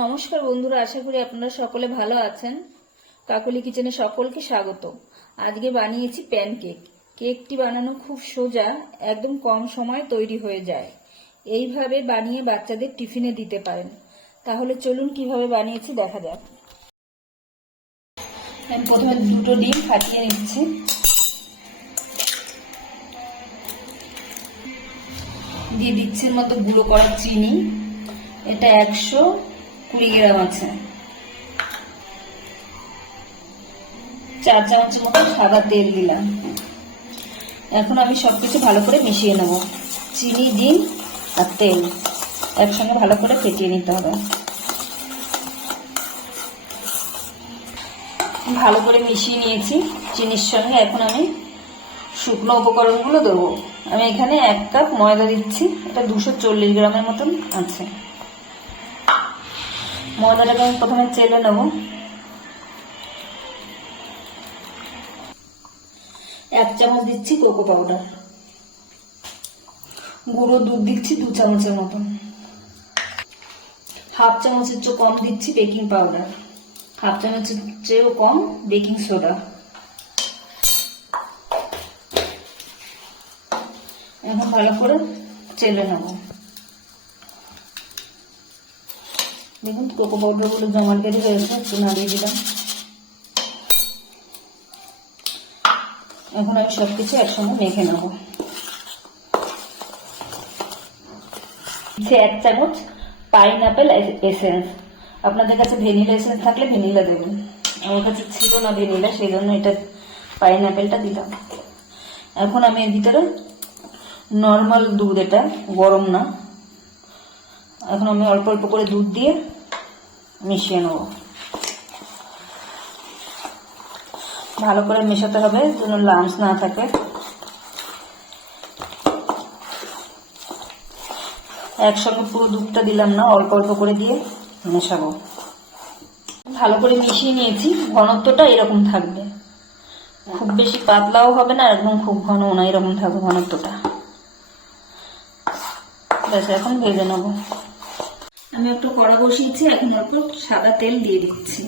নমস্কার বন্ধুরা, আশা করি আপনারা সকলে ভালো আছেন। কাকলি কিচেনে সকলকে স্বাগত। আজকে বানিয়েছি প্যানকেক। কেকটি বানানো খুব সোজা, একদম কম সময়ে তৈরি হয়ে যায়। এইভাবে বানিয়ে বাচ্চাদের টিফিনে দিতে পারেন। তাহলে চলুন কিভাবে বানিয়েছি দেখা যাক। আমি প্রথমে দুটো ডিম ফাটিয়ে নিচ্ছি। দিয়ে দিচ্ছি এর মধ্যে গুঁড়ো করা চিনি। এটা 120 গ্রাম আছে। 4 চামচ মতো সাদা তেল দিলাম। এখন আমি সবকিছু ভালো করে মিশিয়ে নেব। চিনি, ডিম আর তেল একসঙ্গে ভালো করে ফেটিয়ে নিতে হবে। ভালো করে মিশিয়ে নিয়েছি চিনির সঙ্গে। এখন আমি শুকনো উপকরণগুলো দেবো। আমি এখানে 1 কাপ ময়দা দিচ্ছি। এটা 240 গ্রামের মতন আছে। ময়দাটাকে আমি প্রথমে চেলে নেব। 1 চামচ দিচ্ছি কোকো পাউডার। গুঁড়ো দুধ দিচ্ছি 2 চামচের মতন। হাফ চামচের চেয়ে কম দিচ্ছি বেকিং পাউডার। হাফ চামচের চেয়েও কম বেকিং সোডা। এখন ভালো করে চেলে নেব। দেখুন কোকো পাউডারগুলো জমাটকারি হয়েছে, একটু নাড়িয়ে দিলাম। এখন আমি সবকিছু একসঙ্গে মেখে নেব। 1 চামচ পাইনঅ্যাপেল এসেন্স। আপনাদের কাছে ভ্যানিলা এসেন্স থাকলে ভ্যানিলা দেবেন। আমার কাছে ছিল না ভ্যানিলা, সেই জন্য এটা পাইনঅ্যাপেলটা দিলাম। এখন আমি এর ভিতরে নর্মাল দুধ, এটা গরম না, এখন আমি অল্প অল্প করে দুধ দিয়ে মিশিয়ে নেব। ভালো করে মেশাতে হবে যেন লাম্পস না থাকে। একসঙ্গে পুরো দুধটা দিলাম না, অল্প অল্প করে দিয়ে মেশাবো। ভালো করে মিশিয়ে নিয়েছি। ঘনত্বটা এরকম থাকবে, খুব বেশি পাতলাও হবে না, একদম খুব ঘনও না, এরকম থাকবে ঘনত্বটা। ব্যাস, এখন ভেজে নেব। আমি একটু কড়া বসিয়েছি। এখন অল্প সাদা তেল দিয়ে দিচ্ছি।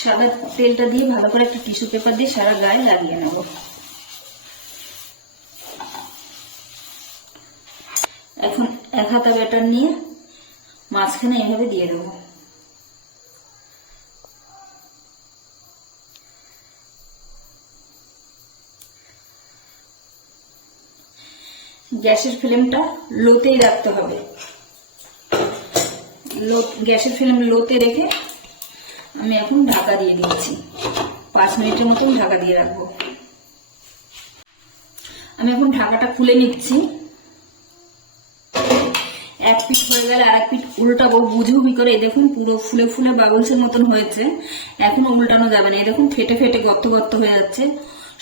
সাদা তেলটা দিয়ে ভালো করে একটা টিস্যু পেপার দিয়ে সারা গায়ে লাগিয়ে নেব। এখন 1 হাতা ব্যাটার নিয়ে মাঝখানে এভাবে দিয়ে দেবো। গ্যাসের ফ্লেমটা লোতেই রাখতে হবে। গ্যাসের ফ্লেম লোতে রেখে আমি এখন ঢাকা দিয়ে দিচ্ছি। 5 মিনিটের মতন ঢাকা দিয়ে রাখবো। আমি এখন ঢাকাটা খুলে নিচ্ছি। 1 পিঠ হয়ে গেলে আর 1 পিঠ উল্টাবো। বুঝবি করে, দেখুন পুরো ফুলে ফুলে বাবলসের মতন হয়েছে। এখন উল্টানো যাবে না। এই দেখুন ফেটে ফেটে গর্ত গর্ত হয়ে যাচ্ছে।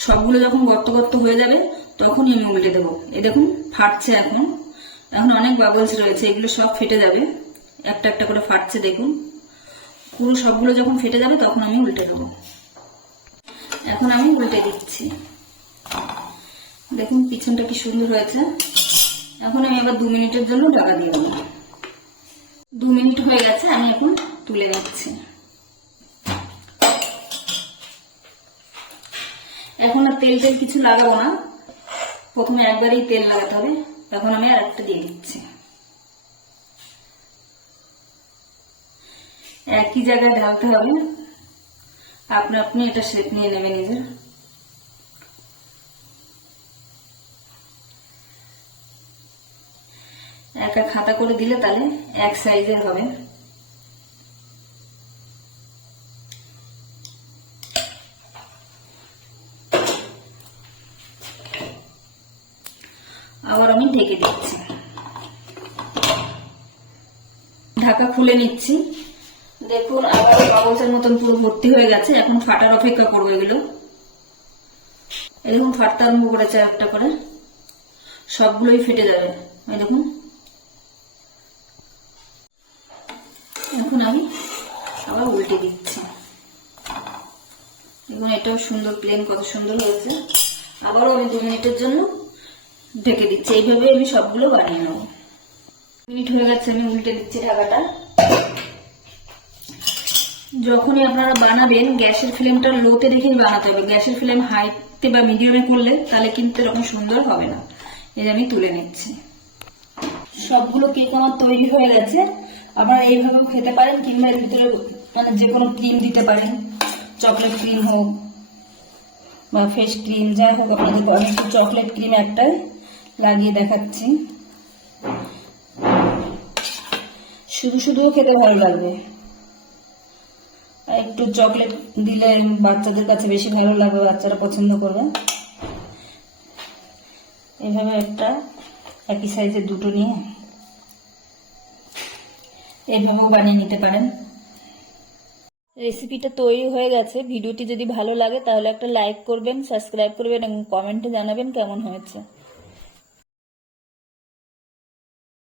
সবগুলো যখন গর্ত গর্ত হয়ে যাবে তখনই আমি উল্টে দেবো। এই দেখুন ফাটছে। এখন অনেক বাবলস রয়েছে, এগুলো সব ফেটে যাবে। একটা একটা করে ফাটছে, দেখুন। পুরো সবগুলো যখন ফেটে যাবে তখন আমি উল্টে দেবো। এখন আমি উল্টে দিচ্ছি। দেখুন পিছনটা কি সুন্দর হয়েছে। এখন আমি আবার 2 মিনিটের জন্য ঢাকা দিয়ে দেবো। 2 মিনিট হয়ে গেছে, আমি এখন তুলে নিচ্ছি। এখন আর তেল কিছু লাগাবো না, প্রথমে একবারেই তেল লাগাতে হবে। এখন আমি আর একটা দিয়ে দিচ্ছি। একই জায়গায় ঢালতে হবে। আপনি এটা শেপ নিয়ে নেবেন নিজের। একটা খাতা করে দিলে তাহলে এক সাইজের হবে। আবার আমি ঢেকে দিচ্ছি। ঢাকা খুলে নিচ্ছি। দেখুন আবার বাবলসের মতন পুরো ভর্তি হয়ে গেছে। এখন ফাটার অপেক্ষা করবো এগুলো। এরকম ফাটতে আরম্ভ করেছে একটা করে, সবগুলোই ফেটে যাবে। এই দেখুন। এখন আমি আবার উল্টে দিচ্ছি। এবং এটাও সুন্দর, প্লেন কত সুন্দর হয়েছে। আবারও আমি 2 মিনিটের জন্য ঢেকে দিচ্ছি। এইভাবে আমি সবগুলো বানিয়ে নেব। মিনিট হয়ে গেছে, আমি উল্টে দিচ্ছি ঢাকাটা। যখনই আপনারা বানাবেন গ্যাসের ফ্লেমটা লোতে রেখেই বানাতে হবে। গ্যাসের ফ্লেম হাইতে বা মিডিয়ামে করলে তাহলে কিন্তু এরকম সুন্দর হবে না। এই আমি তুলে নিচ্ছি। সবগুলো কেক আমার তৈরি হয়ে গেছে। আপনারা এইভাবেও খেতে পারেন, কিংবা এর ভিতরে মানে যে কোনো ক্রিম দিতে পারেন, চকলেট ক্রিম হোক বা ফ্রেশ ক্রিম, যাই হোক আপনাদের। আমি একটু চকলেট ক্রিম একটাই লাগিয়ে দেখাচ্ছি। শুধু শুধুও খেতে ভালো লাগবে, আর একটু চকলেট দিলে বাচ্চাদের কাছে বেশি ভালো লাগবে, বাচ্চারা পছন্দ করবে। এইভাবে একটা একই সাইজের দুটো নিয়ে এইভাবেও বানিয়ে নিতে পারেন। রেসিপিটা তৈরি হয়ে গেছে। ভিডিওটি যদি ভালো লাগে তাহলে একটা লাইক করবেন, সাবস্ক্রাইব করবেন এবং কমেন্টে জানাবেন কেমন হয়েছে।